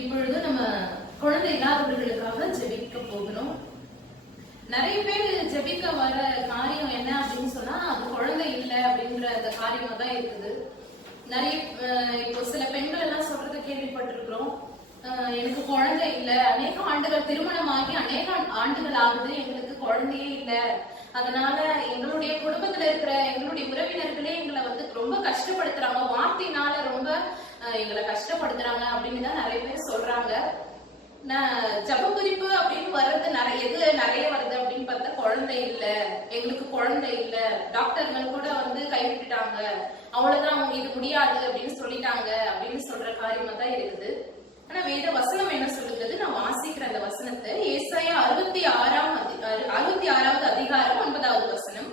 இப்பொழுது நம்ம குழந்தை இல்லாதவர்களுக்காக ஜெபிக்க போகிறோம். நிறைய பேர் ஜெபிக்க வர காரியம் என்ன அப்படின்னு சொன்னா அது குழந்தை இல்லை அப்படிங்கிற அந்த காரியமா தான் இருக்குது. நிறைய இப்போ சில பெண்கள் எல்லாம் சொல்றதை கேள்விப்பட்டிருக்கிறோம். எனக்கு குழந்தை இல்லை, அநேக ஆண்டுகள் திருமணமாகி அநேக ஆண்டுகள் ஆகுது, எங்களுக்கு குழந்தையே இல்லை, அதனால எங்களுடைய குடும்பத்துல இருக்கிற எங்களுடைய உறவினர்களே எங்களை வந்து ரொம்ப கஷ்டப்படுத்துறாங்க, வார்த்தையினால ரொம்ப எங்களை கஷ்டப்படுத்துறாங்க அப்படின்னு தான் நிறைய பேர் சொல்றாங்க. ஜப குறிப்பு அப்படின்னு வர்றது நிறைய வருது அப்படின்னு பார்த்தா குழந்தை இல்ல, எங்களுக்கு குழந்தை இல்ல, டாக்டர்கள் கூட வந்து கைவிட்டுட்டாங்க, அவ்வளவுதான், அவங்க இது முடியாது அப்படின்னு சொல்லிட்டாங்க அப்படின்னு சொல்ற காரியமா தான் இருக்குது. ஆனா வேத வசனம் என்ன சொல்லுகிறது, நான் வாசிக்கிற அந்த வசனத்தை ஏசாயா 66வது அதிகாரம் 9வது வசனம்.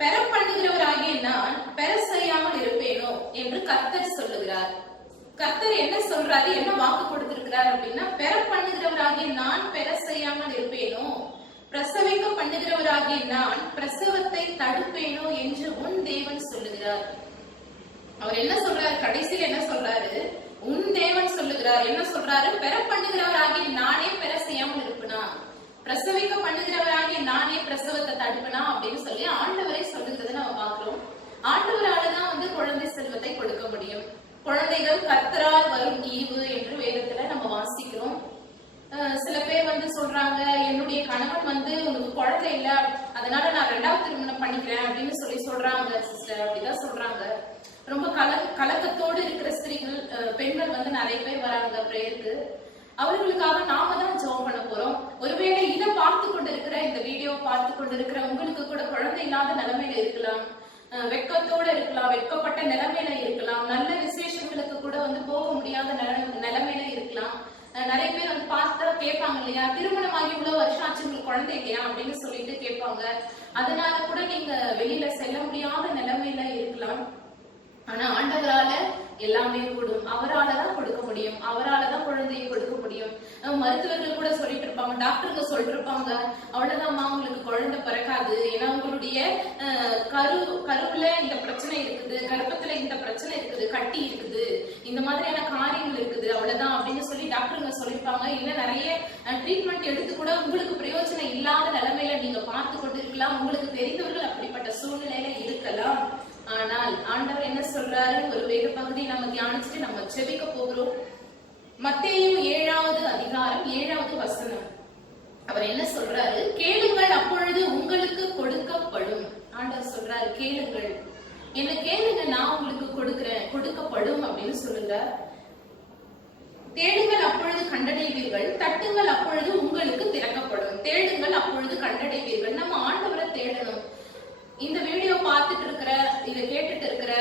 பெற பண்ணுகிறவராகிய நான் பெற செய்யாமல் இருப்பேனோ என்று கர்த்தர் சொல்லுகிறார். கர்த்தர் என்ன சொல்றாரு, என்ன வாக்கு கொடுத்திருக்கிறார் அப்படின்னா, பெற பண்ணுகிறவராகிய நான் பெற செய்யாமல் இருப்பேனோ, பிரசவிக்க பண்ணுகிறவராகிய நான் பிரசவத்தை தடுப்பேனோ என்று உன் தேவன் சொல்லுகிறார். அவர் என்ன சொல்றாரு, கடைசியில் என்ன சொல்றாரு, உன் தேவன் சொல்லுகிறார். என்ன சொல்றாரு, பெற பண்ணுகிறவராகிய நானே பெற செய்யாமல் இருப்பனா, பிரசவிக்க பண்ணுகிறவராகிய நானே பிரசவத்தை தடுப்பனா அப்படின்னு சொல்லி ஆண்டவரை சொல்லுகிறத நம்ம பாக்குறோம். ஆண்டவராலதான் வந்து குழந்தை செல்வத்தை கொடுக்க முடியும். குழந்தைகள் கர்த்தரால் வரும் ஈவு என்று வேதத்துல நம்ம வாசிக்கிறோம். சில பேர் வந்து சொல்றாங்க, என்னுடைய கணவன் வந்து உனக்கு குழந்தை இல்ல, அதனால நான் 2வது திருமணம் பண்ணிக்கிறேன் அப்படின்னு சொல்லி சொல்றாங்க சிஸ்டர், அப்படிதான் சொல்றாங்க. ரொம்ப கலக்கத்தோடு இருக்கிற ஸ்திரீகள் பெண்கள் வந்து நிறைய பேர் வராங்க பிரேயருக்கு. அவர்களுக்காக நாம தான் ஜெபம் பண்ண போறோம். ஒருவேளை இதை பார்த்து கொண்டிருக்கிற, இந்த வீடியோ பார்த்து கொண்டிருக்கிற உங்களுக்கு கூட குழந்தை இல்லாத நிலைமையில இருக்கலாம், வெட்கத்தோட இருக்கலாம், வெட்கப்பட்ட நிலைமையில இருக்கலாம், நல்ல விசேஷங்களுக்கு கூட வந்து போக முடியாத நிலைமையில இருக்கலாம். நிறைய பேர் வந்து பார்த்தா கேட்பாங்க இல்லையா, திருமணமாகி இவ்வளவு வருஷம் ஆச்சு உங்களுக்கு குழந்தை இல்லையா அப்படின்னு சொல்லிட்டு கேட்பாங்க. அதனால கூட நீங்க வெளியில செல்ல முடியாத நிலைமையில இருக்கலாம். ஆனா ஆண்டவரால எல்லாமே கூடும், அவராலதான் கொடுக்க முடியும், அவராலதான் குழந்தையை கொடுக்க முடியும். மருத்துவர்கள் கூட சொல்லிட்டு இருப்பாங்க, டாக்டருங்க சொல்லிட்டு இருப்பாங்க, அவ்வளவுதான்மா உங்களுக்கு குழந்தை பிறக்காது, ஏன்னா உங்களுடைய கருவுல இந்த பிரச்சனை இருக்குது, கர்ப்பத்துல இந்த பிரச்சனை இருக்குது, கட்டி இருக்குது, இந்த மாதிரியான காரியங்கள் இருக்குது, அவ்வளவுதான் அப்படின்னு சொல்லி டாக்டருங்க சொல்லிருப்பாங்க. இல்ல நிறைய ட்ரீட்மெண்ட் எடுத்து கூட உங்களுக்கு பிரயோஜனம் இல்லாத நிலைமையில நீங்க பார்த்து கொண்டு இருக்கலாம். உங்களுக்கு தெரிந்தவர்கள் அப்படிப்பட்ட சூழ்நிலையில இருக்கலாம். ஆனால் ஆண்டவர் என்ன சொல்றாரு, ஒரு வேத பகுதி நம்ம தியானிச்சுட்டு நம்ம ஜெபிக்க போகிறோம். மத்தேயு 7வது அதிகாரம் 7வது வசனம். அவர் என்ன சொல்றாரு, கேளுங்கள் அப்பொழுது உங்களுக்கு கொடுக்கப்படும். ஆண்டவர் சொல்றாரு, கேளுங்கள், என்ன கேளுங்க, நான் உங்களுக்கு கொடுக்கப்படும் அப்படின்னு சொல்லுங்க. தேடுங்கள் அப்பொழுது கண்டடைவீர்கள், தட்டுங்கள் அப்பொழுது உங்களுக்கு திறக்கப்படும். தேடுங்கள் அப்பொழுது கண்டடைவீர்கள். நம்ம ஆண்டவரை தேடணும். இந்த வீடியோ பார்த்துட்டு இருக்கிற, இதை கேட்டுட்டு இருக்கிற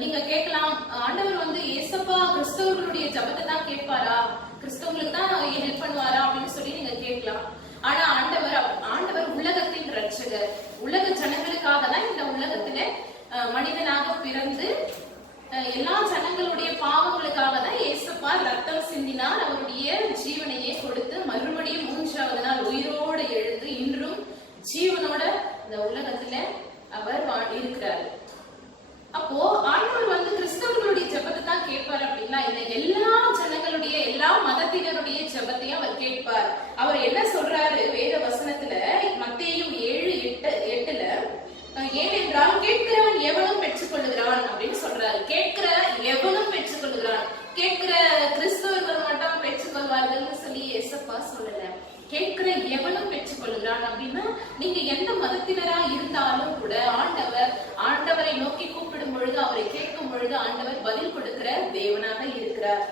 நீங்க கேட்கலாம், ஆண்டவர் வந்து ஏசப்பா கிறிஸ்தவர்களுடைய ஜபத்தை தான் கேட்பாரா, கிறிஸ்தவங்களுக்கு தான் ஹெல்ப் பண்ணுவாரா அப்படின்னு சொல்லி நீங்க கேட்கலாம். ஆனா ஆண்டவர் உலகத்தின் ரட்சகர். உலக ஜனங்களுக்காக தான் இந்த உலகத்துல மனிதனாக பிறந்து எல்லா ஜனங்களுடைய பாவங்களுக்காக தான் ஏசப்பா ரத்தம் சிந்தினார், அவருடைய ஜீவனையே கொடுத்து மறுபடியும் 3வது நாள் உயிரோடு எழுந்து இன்றும் ஜீவனோட இந்த உலகத்துல அவர் இருக்கிறாரு. அப்போ ஆண்டவர் வந்து கிறிஸ்தவர்களுடைய ஜெபத்தை தான் கேட்பார் அப்படின்னா இல்ல, எல்லா ஜனங்களுடைய எல்லா மதத்தினருடைய ஜெபத்தையும் அவர் கேட்பார். அவர் என்ன சொல்றாரு வேத வசனத்துல, மத்தேயு 7:8, ஏனென்றால் கேட்கிறவன் எவனும் பெற்றுக்கொள்ளுகிறான் அப்படின்னு சொல்றாரு. கேட்கிற எவனும் பெற்றுக்கொள்ளுகிறான். கேட்கிற கிறிஸ்தவர்கள் மட்டும் பெற்றுக்கொள்வார்கள் சொல்லி ஏசப்பா சொல்லல, கேட்கிற எவனும் பெற்றுக்கொள்கிறான். அப்படின்னா நீங்க எந்த மதத்தினரா இருந்தாலும் கூட ஆண்டவரை நோக்கி கூப்பிடும் பொழுது, அவரை கேட்கும் பொழுது ஆண்டவர் பதில் கொடுக்கிற தேவனாக இருக்கிறார்.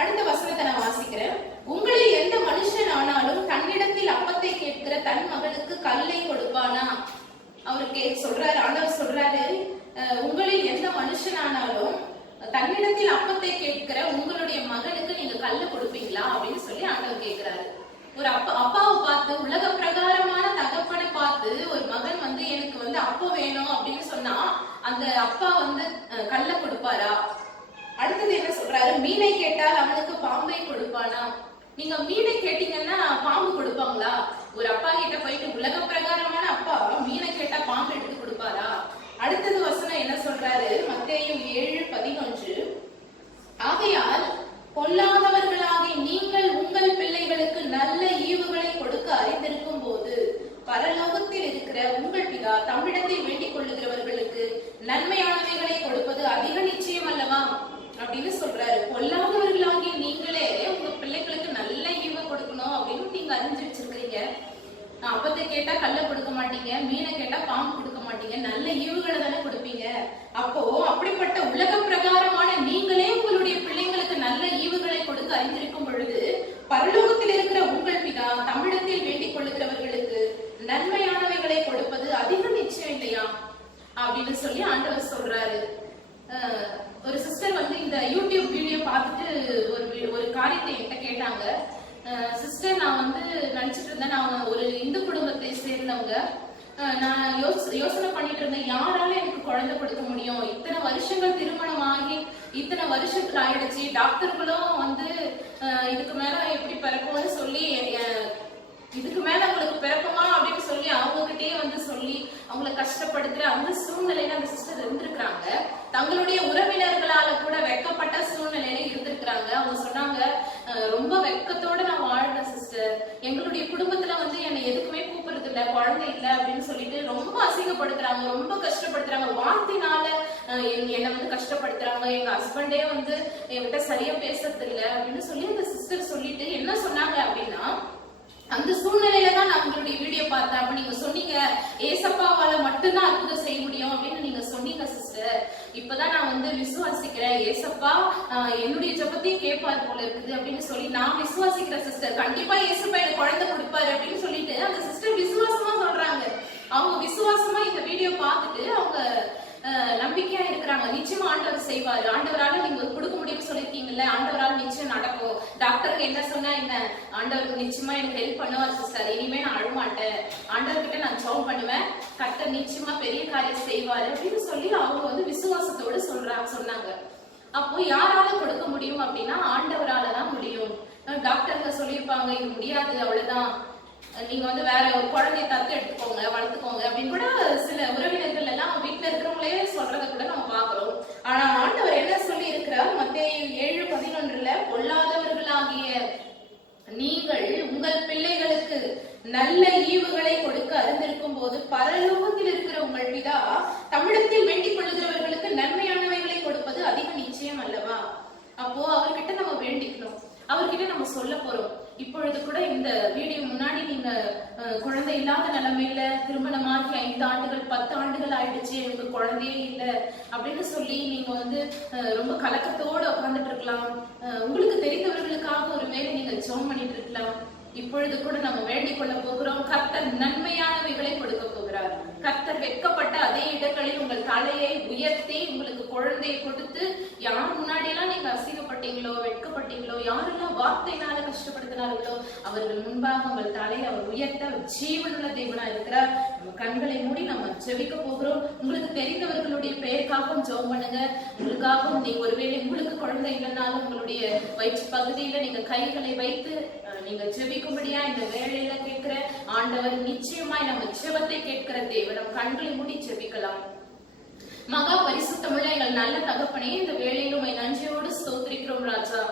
அடுத்த வசனத்தை நான் வாசிக்கிறேன். உங்களில் எந்த மனுஷன் ஆனாலும் தன்னிடத்தில் அப்பத்தை கேட்கிற தன் மகனுக்கு கல்லை கொடுப்பானா? அவருக்கு சொல்றாரு, ஆண்டவர் சொல்றாரு, உங்களில் எந்த மனுஷன் ஆனாலும் தன்னிடத்தில் அப்பத்தை கேட்கிற உங்களுடைய மகனுக்கு நீங்க கல்ல கொடுப்பீங்களா அப்படின்னு சொல்லி ஆண்டவர் கேட்கிறாரு. ஒரு அப்பாவை பார்த்து, உலக பிரகாரமான தகப்பனை பார்த்து ஒரு மகன் வந்து எனக்கு வந்து அப்பா வேணும் அப்படின்னு சொன்னா அந்த அப்பா வந்து கல்ல கொடுப்பாரா? அடுத்தது என்ன சொல்றாரு, மீனை கேட்டால் அவனுக்கு பாம்பை கொடுப்பானா? நீங்க மீனை கேட்டீங்கன்னா பாம்பு கொடுப்பாங்களா? ஒரு அப்பா கிட்ட போயிட்டு உலக பிரகாரமான அப்பா மீனை கேட்டா பாம்பு எடுத்து கொடுப்பாரா? அடுத்தது வசனம் என்ன சொல்றாரு, மத்தேயு 7:11, ஆகையால் கேட்டா கல்ல கொடுக்க மாட்டீங்க, மீனை கேட்டா பாம்பு கொடுக்க மாட்டீங்க, நல்ல ஈவுகளை தானே கொடுப்பீங்க. அப்போ அப்படிப்பட்ட உலக பிரகாரமான நீங்களே உங்களுடைய பிள்ளைங்களுக்கு நல்ல ஈவுகளை கொடுக்க அறிந்திருக்கும் பொழுது பரலோகத்தில் இருக்கிற உங்கள் பிதா தமிழத்தில் வேண்டிக் கொள்ளுகிறவர்களுக்கு நன்மையானவைகளை கொடுப்பது அதிக நிச்சயம் இல்லையா அப்படின்னு சொல்லி ஆண்டவர் சொல்றாரு. ஒரு சிஸ்டர் வந்து இந்த யூடியூப் வீடியோ பார்த்துட்டு ஒரு காரியத்தை என்கிட்ட கேட்டாங்க. சிஸ்டர், நான் வந்து நினைச்சிட்டு இருந்தேன், நான் ஒரு இந்து குடும்பத்தை சேர்ந்தவங்க, நான் யோசனை பண்ணிட்டு இருந்தேன், யாரால எனக்கு குழந்தை கொடுக்க முடியும், இத்தனை வருஷங்கள் திருமணம் ஆகி இத்தனை வருஷத்துக்கு ஆயிடுச்சு, டாக்டர்களும் வந்து இதுக்கு மேல எப்படி பிறக்கும்னு சொல்லி இதுக்கு மேல அவங்களுக்கு பிறக்குமா அப்படின்னு சொல்லி அவங்க கிட்டே வந்து சொல்லி அவங்களை கஷ்டப்படுத்துற அந்த சூழ்நிலையில அந்த சிஸ்டர் இருந்திருக்கிறாங்க. தங்களுடைய உறவினர்களால கூட வெக்கப்பட்ட சூழ்நிலையில இருந்திருக்கிறாங்க. அவங்க சொன்னாங்க, ரொம்ப வெக்கத்தோட நான் வாழ்றேன் சிஸ்டர், எங்களுடைய குடும்பத்துல வந்து என்னை எதுக்குமே கூப்பிடுறது இல்ல, குழந்தை இல்ல அப்படின்னு சொல்லிட்டு ரொம்ப அசிங்கப்படுத்துறாங்க, ரொம்ப கஷ்டப்படுத்துறாங்க, வார்த்தையினால என்னை வந்து கஷ்டப்படுத்துறாங்க, எங்க ஹஸ்பண்டே வந்து என்கிட்ட சரியா பேசுறது இல்ல அப்படின்னு சொல்லி அந்த சிஸ்டர் சொல்லிட்டு என்ன சொன்னாங்க அப்படின்னா, அந்த சூழ்நிலையில தான் நான் உங்களுடைய வீடியோ பார்த்தேன். அப்ப நீங்க சொன்னீங்க ஏசப்பாவால மட்டும்தான் அற்புதம் செய்ய முடியும் அப்படின்னு நீங்க சொன்னீங்க சிஸ்டர். இப்பதான் நான் வந்து விசுவாசிக்கிறேன், ஏசப்பா என்னுடைய ஜெபத்தையும் கேட்பாரு போல இருக்குது அப்படின்னு சொல்லி நான் விசுவாசிக்கிறேன் சிஸ்டர். கண்டிப்பா ஏசப்பா எனக்கு குழந்தை கொடுப்பாரு அப்படின்னு சொல்லிட்டு அந்த சிஸ்டர் விசுவாசமா சொல்றாங்க. அவங்க விசுவாசமா இந்த வீடியோ பார்த்துட்டு அவங்க நம்பிக்கையா இருக்கிறாங்க. நிச்சயமா ஆண்டவர் செய்வாரு, ஆண்டவரால நீங்க கொடுக்க முடியும்னு சொல்லிருக்கீங்கல்ல, ஆண்டவரால நிச்சயம் நடக்கும். டாக்டருக்கு என்ன சொன்னா என்ன, ஆண்டவருக்கு நிச்சயமா எனக்கு ஹெல்ப் பண்ணுவார் சிஸ்டர், இனிமே நான் அழமாட்டேன், ஆண்டவர்கிட்ட நான் ஜெபம் பண்ணுவேன், கர்த்தர் நிச்சயமா பெரிய காரியம் செய்வாரு அப்படின்னு சொல்லி அவங்க வந்து விசுவாசத்தோடு சொன்னாங்க. அப்போ யாரால கொடுக்க முடியும் அப்படின்னா ஆண்டவராலதான் முடியும். டாக்டர்ங்க சொல்லியிருப்பாங்க இது முடியாது அவ்வளவுதான், நீங்க வந்து வேற ஒரு குழந்தைய தத்து எடுத்துக்கோங்க வளர்த்துக்கோங்க அப்படின்னு கூட சில உறவினர்கள் எல்லாம் வீட்டுல இருக்கிறவங்களே சொல்றத கூட நம்ம பாக்குறோம். ஆனா ஆண்டவர் என்ன சொல்லி இருக்கிறார், மத்தேயு 7:11 பொல்லாதவர்களாகிய நீங்கள் உங்கள் பிள்ளைகளுக்கு நல்ல ஈவுகளை கொடுக்க அறிந்திருக்கும் போது பரலோகத்தில் இருக்கிற உங்கள் பிதா தமிழத்தில் வேண்டிக் கொள்ளுகிறவர்களுக்கு நன்மையானவைகளை கொடுப்பது அதிக நிச்சயம் அல்லவா. அப்போ அவர்கிட்ட நம்ம வேண்டிக்கணும், அவர்கிட்ட நம்ம சொல்ல போறோம். இப்பொழுது கூட இந்த வீடியோ முன்னாடி நீங்க குழந்தை இல்லாத நிலைமையில திருமணமாகி 5 ஆண்டுகள் 10 ஆண்டுகள் ஆயிடுச்சு, எனக்கு குழந்தையே இல்லை அப்படின்னு சொல்லி நீங்க வந்து ரொம்ப கலக்கத்தோடு உட்கார்ந்துட்டு இருக்கலாம். உங்களுக்கு தெரிந்தவர்களுக்காக ஒரு வேளை நீங்க ஜெபம் பண்ணிட்டு இருக்கலாம். இப்பொழுது கூட நம்ம வேண்டிக் கொள்ள போகிறோம், கர்த்தர் நன்மையானவைகளை கொடுக்க போகிறார். கர்த்தர் வெட்கப்பட்ட அதே இடங்களில் உங்கள் தலையை உயர்த்தி உங்களுக்கு குழந்தையை கொடுத்து, யார் முன்னாடி எல்லாம் நீங்க அசிங்கப்பட்டீங்களோ வெட்கப்பட்டீங்களோ, யாரெல்லாம் வார்த்தையினால கஷ்டப்படுத்தினார்களோ அவர்கள் முன்பாக உங்கள் தலையை அவர் உயர்த்த ஜீவனுள்ள தேவனா இருக்கிறார். நம்ம கண்களை மூடி நம்ம ஜெபிக்க போகிறோம். உங்களுக்கு தெரிந்தவர்களுடைய பெயருக்காகவும் ஜெபம் பண்ணுங்க. உங்களுக்காகவும் நீங்க ஒருவேளை உங்களுக்கு குழந்தை இல்லைனாலும் உங்களுடைய வயிற்று பகுதியில நீங்க கைகளை வைத்து நீங்க ஜெபிக்கும்படியா இந்த வேளையில கேட்கிற ஆண்டவர் நிச்சயமாய் நம்ம ஜெபத்தை கேட்கிற தேவன். நம்ம கண்களை மூடி ஜெபிக்கலாம். மகா பரிசுத்தமுள்ள எங்கள் நல்ல தகப்பனே, இந்த வேளையில் உம்மை நன்றியோடு ஸ்தோத்திரிக்கிறோம் ராஜா.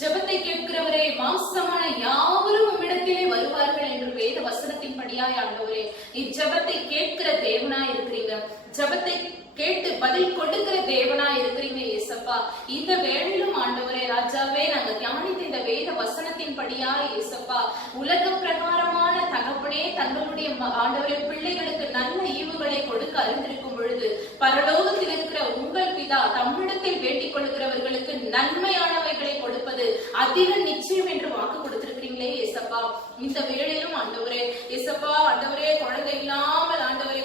ஜெபத்தை கேட்கிறவரே, மாம்சமான யாவரும் உம்மிடத்திலே வருவார்கள் என்று வேத வசனத்தின் படியாய் ஆண்டவரே இஜெபத்தை கேட்கிற தேவனா இருக்கிறீங்க, ஜெபத்தை கேட்டு பதில் கொடுக்கிற தேவனா இருக்கிறீங்க ஏசப்பா. இந்த வேளையிலும் ஆண்டவரே ராஜாவே நாங்க தியானித்த இந்த வேத வசனத்தின் படியா ஏசப்பா, உலக பிரகாரமான தகப்பனே தங்களுடைய ஆண்டவரே பிள்ளைகளுக்கு நல்ல ஈவுகளை கொடுக்க அறிந்திருக்கும் பொழுது பரலோகத்தில் இருக்கிற உங்கள் பிதா தம்மிடத்தில் வேண்டிக் கொள்கிறவர்களுக்கு நன்மையானவைகளை கொடுப்பது அதிக நிச்சயம் என்று வாக்கு கொடுத்திருக்கிறீங்களே ஏசப்பா. இந்த வேளையிலும் ஆண்டவரே ஏசப்பா, ஆண்டவரே குழந்தை இல்லாமல் ஆண்டவரே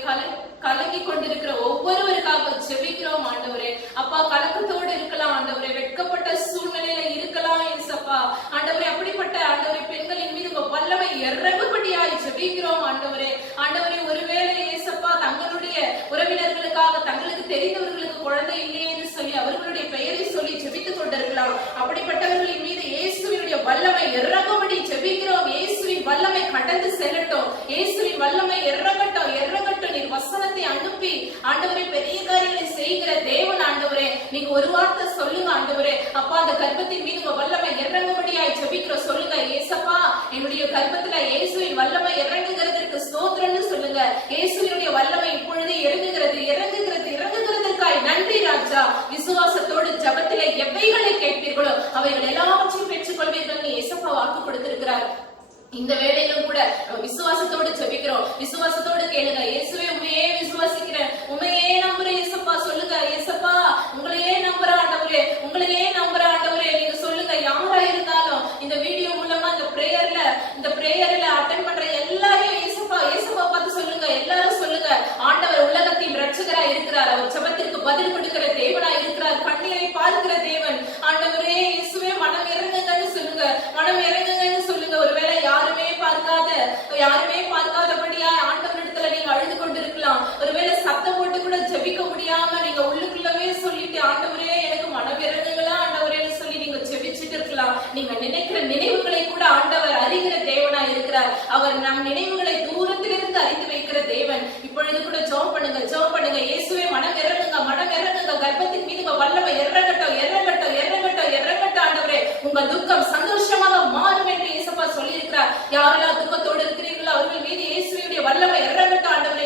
கலங்கி கொண்டிருக்கிற ஒவ்வொருவருக்காக ஜெபிக்கிறோம் ஆண்டவரே. அப்பா, கலக்கத்தோடு இருக்கலாம் ஆண்டவரே, வெட்கப்பட்ட சூழ்நிலையில இருக்கலாம் ஏசப்பா ஆண்டவரே. அப்படிப்பட்ட ஆண்டவரே பெண்களின் மீது உங்க வல்லமை இறங்கும்படியாய் ஜெபிக்கிறோம் ஆண்டவரே. ஆண்டவரே ஒருவேளை ஏசப்பா தங்களுடைய உறவினர்களுக்காக தங்களுக்கு தெரிந்தவர்களுக்கு குழந்தை இல்லையேன்னு சொல்லி அவர்களுடைய பெயரை சொல்லி ஜெபித்துக் கொண்டிருக்கலாம். அப்படிப்பட்டவர்களின் மீது இயேசுவினுடைய வல்லமை இறங்கும்படி ஜெபிக்கிறோம். இயேசுவின் வல்லமை கடந்து செல்லட்டும், இயேசுவின் வல்லமை இறங்கட்டும் இறங்கட்டும். நீர் வசனத்தை அனுப்பி ஆண்டவரே பெரிய காரியங்களை செய்கிற தேவன் ஆண்டவரே. நீங்க ஒரு வார்த்தை சொல்லுங்க ஆண்டவரே. அப்பா, அந்த கர்ப்பத்தின் மீது உங்க வல்லமை இறங்கும்படியாய் ஜெபிக்கிறோம். சொல்லுங்க ஏசப்பா, என்னுடைய கர்ப்பத்துல இயேசுவின் வல்லமை இறங்குகிறதற்கு ஸ்தோத்திரம்னு சொல்லுங்க. இயேசுவினுடைய வல்லமை இப்பொழுது இறங்குகிறது இறங்குகிறது இறங்குகிறதற்காய் நன்றி ராஜா. விசுவாசத்தோடு ஜெபத்திலே எவைகளை கேட்பீர்களோ அவைகள் எல்லாவற்றையும் பெற்றுக் கொள்வீர்கள் ஏசப்பா வாக்கு கொடுத்திருக்கிறார். இந்த வேளையிலும் கூட விசுவாசத்தோடு ஜெபிக்கிறோம். விசுவாசத்தோடு கேளுங்க. இயேசுவே உண்மையே விசுவாசிக்கிறேன், உண்மையே நம்புறேன் இயேசப்பா. சொல்லுங்க, இயேசப்பா உங்களையே நம்புற ஆண்டவரே, உங்களையே நம்புற ஆண்டவரே. நீங்க சொல்லுங்க, யாரா இருந்தாலும் இந்த வீடியோ மூலமா இந்த பிரேயர்ல அட்டெண்ட் பண்ற எல்லாரையும் இயேசப்பா பார்த்து சொல்லுங்க. எல்லாரும் சொல்லுங்க, ஆண்டவர் உலகத்தின் ரட்சகரா இருக்கிறார். அவர் ஜெபத்திற்கு பதில் கொடுக்கிற தேவனா இருக்கிறார். கண்ணீரை பார்க்கிற தேவன். ஆண்டவரே இயேசுவே மனம் இறங்குங்கன்னு சொல்லுங்க, மனம் இறங்குங்கன்னு சொல்லுங்க. ஒருவேளை யாருமே பார்க்காதபடியா ஆண்டவரிடத்துல நீங்க அழுது கொண்டிருக்கலாம். ஒருவேளை சத்தம் போட்டு கூட ஜெபிக்க முடியாம நீங்க உள்ளுக்குள்ளவே சொல்லிட்டு, ஆண்டவரே எனக்கு மனம் இறங்குங்களா ஆண்டவரேன்னு சொல்லி நீங்க ஜெபிச்சுட்டு இருக்கலாம். நீங்க நினைக்கிற நினைவுகளை கூட ஆண்டவர் அறிகிற தேவனா இருக்கிறார். அவர் நம் நினைவுகளை தூரத்திலிருந்து அறிந்து வைக்கிற தேவன். இப்பொழுது கூட ஜெபம் பண்ணுங்க. இயேசுவே மனம் இறங்குங்க, மனம் இறங்குங்க. கர்ப்பத்தின் மீது வல்லமை இறங்கட்டும் ஆண்டவரே. உங்க துக்கம் சந்தோஷமாக மாறும் என்று இயேசுப்பா சொல்லி இருக்கிறார். யாரெல்லாம் துக்கத்தோடு இருக்கிறீர்களோ அவர்கள் மீது இயேசுவினுடைய வல்லமை இறங்கட்டும் ஆண்டவரே.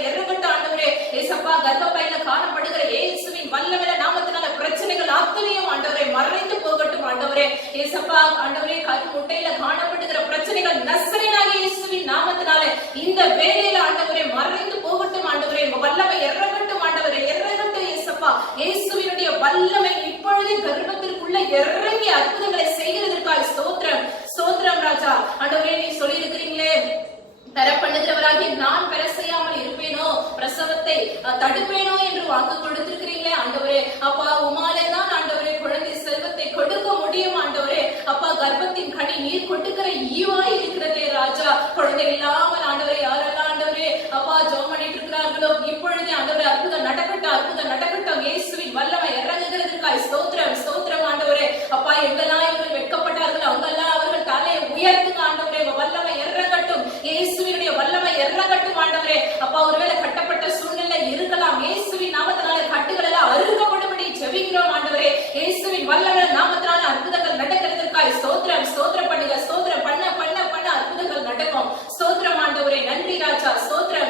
இயேசுப்பா கர்ப்பப்பையில காணப்படுகிற இயேசுவின் வல்லமையில நாமத்தினால பிரச்சனைகள் அத்தனையும் ஆண்டவரே மறைந்து போகட்டும் ஆண்டவரே. இயேசுப்பா ஆண்டவரே, முட்டையில காணப்படுகிற பிரச்சனைகள் நசரேயனாகிய இயேசுவின் நாமத்தினால இந்த வேளையில ஆண்டவரே மறைந்து போகட்டும் ஆண்டவரே. உங்க வல்லமை இறங்கட்டும் ஆண்டவரே, இறங்கட்டும் இயேசுப்பா. இயேசுவினுடைய வல்லமை இப்பொழுது கர்ப்பத்திற்குள்ள இறங்கி அற்புதங்களை செய்கிறதற்காக ஸ்தோத்திரம் ராஜா. ஆண்டவரே, நீ சொல்லி இருக்கிறீங்களே, பெற பண்ணுகிறவராகிய நான் பெற செய்யாமல் இருப்பேனோ, பிரசவத்தை தடுப்பேனோ என்று வாக்கு கொடுத்திருக்கிறீங்களே ஆண்டவரே. அப்பா உமாலே தான் ஆண்டவரே குழந்தை செல்வத்தை கொடுக்க முடியும் ஆண்டவரே. அப்பா கர்ப்பத்தின் கனி நீர் கொட்டுக்கிற ஈவாய் இருக்கிறதே ராஜா. குழந்தை இல்லாமல் ஆண்டவரே யாரெல்லாம் ஆண்டவரே அப்பா ஜெபம் பண்ணிட்டு இருக்கிறார்களோ இப்பொழுதே ஆண்டவரே அற்புதம் நடக்கட்டும். இயேசுவின் வல்லமை இறங்குகிறதற்காய் ஸ்தோத்திரம் ஆண்டவரே. அப்பா எங்கெல்லாம் இவர்கள் வெட்கப்பட்டார்களோ அங்கெல்லாம் அவர்கள் தலையை உயர்த்துங்க ஆண்டவரே. வல்லமை இறங்கட்டும், இயேசுவினுடைய வல்லமை இறங்கட்டும் ஆண்டவரே. அப்பா ஒருவேளை கட்டப்பட்ட சூழ்நிலை இருக்கலாம், இயேசுவின் நாமத்தினால கட்டுகள் எல்லாம் அறுக்கப்படும்படி ஜெபிக்கிறோம் ஆண்டவரே. இயேசுவின் வல்லமை நாமத்தினால அற்புதங்கள் நடக்கிறதற்காய் ஸ்தோத்திரம் பண்ணுங்க. ஸ்தோத்திரம் பண்ண அற்புதங்கள் நடக்கும். ஸ்தோத்திரம் ஆண்டவரே. நன்றி ராஜா. ஸ்தோத்திரம்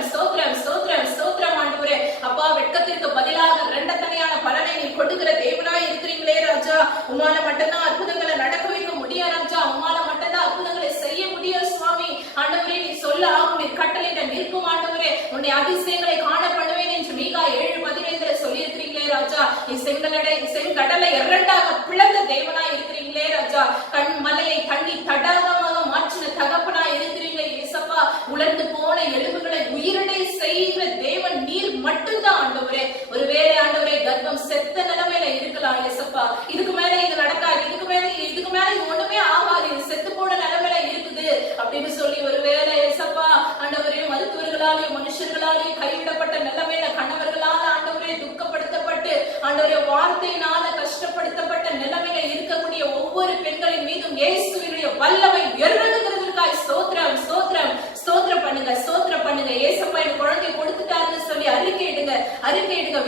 ஆண்டவரே. அப்பா வெட்கத்திற்கு பதிலாக இரண்டத்தனையான பலனை நீ கொடுக்கிற தேவனாய் இருக்கிறீங்களே ராஜா. உமால மட்டும்தான் அற்புதங்களை நடக்க வைக்க முடியும் ராஜா. உமால மட்டும்தான் அற்புதங்களை செய்ய முடியும் சுவாமி. ஆண்டவரே நீ சொல்ல ஆகும், நீ கட்டளையிட நிற்கும் ஆண்டவரே. உன்னை அதிசயங்களை காண பண்ணுவேன் என்று மீகா 7:15 சொல்லி இருக்கிறீங்களே ராஜா. நீ செங்கடலை இரண்டாக பிளந்த தேவனாய் இருக்கிறீங்களே ராஜா. மலையை தண்ணி தடாகமாக மாற்றின தகப்பனாய் இருக்கிறீங்களே இயேசப்பா. உலர்ந்து போன எலும்புகளை உயிரிடை செய்கிற தேவன் நீர் மட்டும்தான் ஆண்டவரே. ஒருவேளை ஆண்டவரே கர்ப்பம் செத்த நிலைமையில இருக்கலாம் இயேசப்பா. இதுக்கு மேல இது நடக்காது, இதுக்கு மேல இது ஒண்ணுமே ஆகாது, இது செத்து போன நிலைமையில இருக்குது அப்படின்னு சொல்லி ஒருவேளை இயேசப்பா ஆண்டவரே மருத்துவர்களாலேயும் மனுஷர்களாலேயும் கைவிடப்பட்ட நிலைமையில கணவர்களால ஆண்டவரே துக்கப்படுத்தப்பட்டு ஆண்டவரே வார்த்தையினால கஷ்டப்படுத்தப்பட்ட நிலைமையில இருக்கக்கூடிய ஒவ்வொரு பெண்களின் மீதும் இயேசுவினுடைய வல்லமை இறங்குகிறதற்காய் ஸ்தோத்திரம் பண்ணுங்க. இயேசப்பா எனக்கு குழந்தை கொடுத்துட்டாருன்னு சொல்லி அறிக்கையிடுங்க.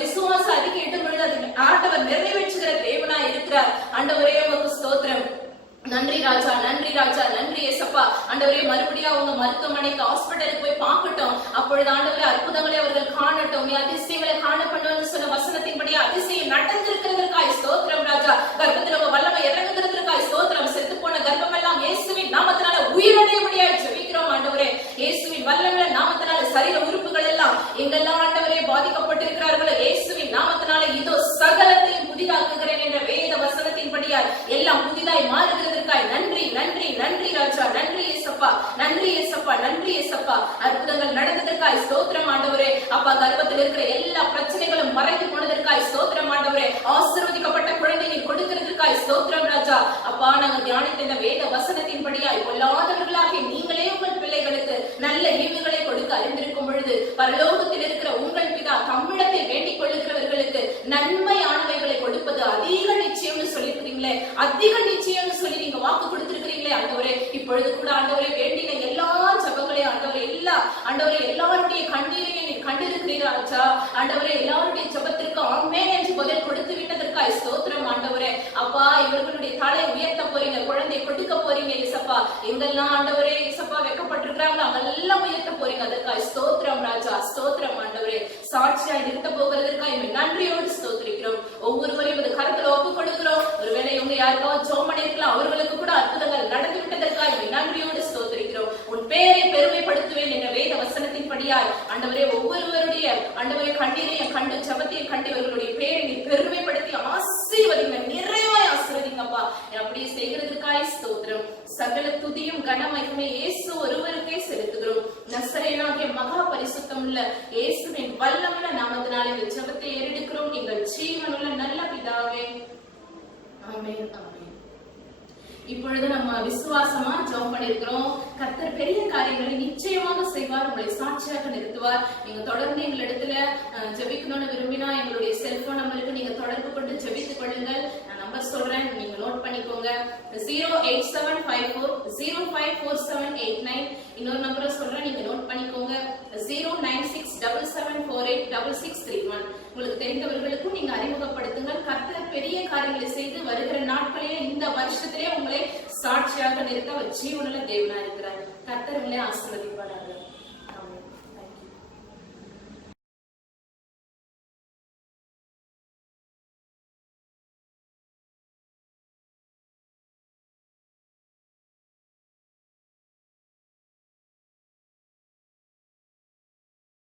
விசுவாச அறிக்கையிடும் பொழுது அது ஆண்டவர் நிறைவேற்றுகிற தேவனா இருக்கிறார். ஆண்டவரே உமக்கு ஸ்தோத்திரம். நன்றி ராஜா ஏசப்பா. ஆண்டவரே மறுபடியும் அவங்க மருத்துவமனைக்கு ஹாஸ்பிட்டலுக்கு போய் பார்க்கட்டும். அப்பொழுது ஆண்டவரே அற்புதங்களை அவர்கள் காணட்டும். நீ அதிசயங்களை காண பண்ணுவேன்னு சொன்ன வசனத்தின்படி அதிசயம் நடந்திருக்கிறதற்காய் ஸ்தோத்திரம் ராஜா. கர்ப்பத்தில் உங்க வல்லமை இறங்குகிறதற்காய் ஸ்தோத்திரம். செத்து போன கர்ப்பம் எல்லாம் இயேசுவின் நாமத்தினால உயிரடையபடியாய் ஜெபிக்கிறோம் ஆண்டவரே. இயேசுவின் வல்லமை நாமத்தினால சரீர உறுப்புகள் எல்லாம் எங்கெல்லாம் ஆண்டவரே பாதிக்கப்பட்டிருக்கிறார்களோ இயேசுவின் நாமத்தினால இதோ சகலத்தையும் புதிதாக்குகிறேன் என்ற வேத வசனத்தின்படியாய் எல்லாம் புதிதாய் மாறுகிறது. நன்றி ராஜா. நன்றி ஏசப்பா. அற்புதங்கள் நடந்ததற்காய் ஸ்தோத்திரம் ஆண்டவரே. அப்பா கர்ப்பத்தில் இருக்கிற எல்லா பிரச்சனைகளும் மறைந்து போனதற்காய் ஸ்தோத்திரம் ஆண்டவரே. ஆசீர்வதிக்கப்பட்ட குழந்தை நீர் கொடுக்கிறதற்காய் ஸ்தோத்திரம் ராஜா. அப்பா நாங்கள் தியானித்த இந்த வேத வசனத்தின்படியாய் கொல்லாதவர்களாக நீங்களே உங்கள் பிள்ளைகளுக்கு நல்ல ஈவுகளை கொடுக்க அறிந்திருக்கும் பொழுது பரலோகத்தில் இருக்கிற உங்கள் பிதா தம்மிடத்தை வேண்டிக் கொள்ளுகிறவர்களுக்கு நன்மையானவைகளை கொடுப்பது அதிக நிச்சயம்னு சொல்லிருக்கிறீங்களே, அதிக நிச்சயம்னு சொல்லி நீங்க வாக்கு கொடுத்திருக்கிறீங்களே ஆண்டவரே. இப்பொழுது கூட ஆண்டவரே வேண்டின எல்லா ஜபங்களையும் ஆண்டவரே எல்லாருடைய கண்ணீரையும் நீ கண்டிருக்கிறீரா ராஜா. ஆண்டவரே எல்லாருடைய ஜபத்திற்கு ஆமென் என்று பதில் கொடுத்து விட்டதற்காய் ஸ்தோத்திரம் ஆண்டவரே. அப்பா இவர்களுடைய தலை உயர்த்த போறீங்க, குழந்தை கொடுக்க போறீங்க இயேசப்பா. எங்கெல்லாம் ஆண்டவரே இயேசப்பா வெட்கப்பட்டிருக்கிறாங்களோ அங்கெல்லாம் உயர்த்த போறீங்க, அதற்காய் ஸ்தோத்திரம் ராஜா. ஸ்தோத்திரம் ஆண்டவரே. சாட்சியாய் நிறுத்த போகிறதற்காக நன்றியோடு ஸ்தோத்திரிக்கிறோம். ஒவ்வொருவரையும் அது கருத்துல ஒப்புக் கொடுக்கிறோம். ஒருவேளை இவங்க யாருக்காவது ஜெபம் பண்ணிருக்கலாம், அவர்களுக்கு கூட அற்புதங்கள் நடந்து விட்டதற்காக நன்றியோடு ஸ்தோத்திரிக்கிறோம். உன் ஆண்டவரே ஒவ்வொருவருடைய ஆண்டவரே கண்ணீரையும் கண்டு ஜபத்தையும் கண்டு இவர்களுடைய பேரை நீ பெருமைப்படுத்தி ஆசீர்வதிங்க, நிறைவாய் ஆசீர்வதிங்கப்பா. அப்படி செய்கிறதுக்காய் ஸ்தோத்திரம். சகல துதியும் கனமகிமை இயேசு ஒருவருக்கே செலுத்துகிறோம். நசரேயனாகிய மகா பரிசுத்தம் உள்ள இயேசுவின் வல்லமையுள்ள நாமத்தினாலே இந்த ஜெபத்தை ஏறெடுக்கிறோம் எங்கள் ஜீவனுள்ள நல்ல பிதாவே, ஆமென், ஆமென். இப்பொழுது நம்ம விசுவாசமா ஜெபம் பண்ணிருக்கிறோம். கர்த்தர் பெரிய காரியங்களை நிச்சயமாக செய்வார், உங்களை சாட்சியாக நிறுத்துவார். நீங்க தொடர்ந்து எங்களிடத்துல ஜெபிக்கணும்னு விரும்பினா எங்களுடைய செல்போன் நம்பருக்கு நீங்க தொடர்பு கொண்டு ஜெபித்துக் கொள்ளுங்கள். நான் நம்பர் சொல்றேன், நீங்க நோட் பண்ணிக்கோங்க. 08754054789. இன்னொரு நம்பரை சொல்றேன், நீங்க நோட் பண்ணிக்கோங்க. 09677486631. உங்களுக்கு தெரிந்தவர்களுக்கும் நீங்க அறிமுகப்படுத்துங்கள். கர்த்தர் பெரிய காரியங்களை செய்து வருகிற நாட்களிலே இந்த வருஷத்திலே உங்களை சாட்சியாக நிறுத்த ஜீவனுள்ள தேவனா இருக்கிறார். கர்த்தர் உங்களை ஆசீர்வதிப்பார்.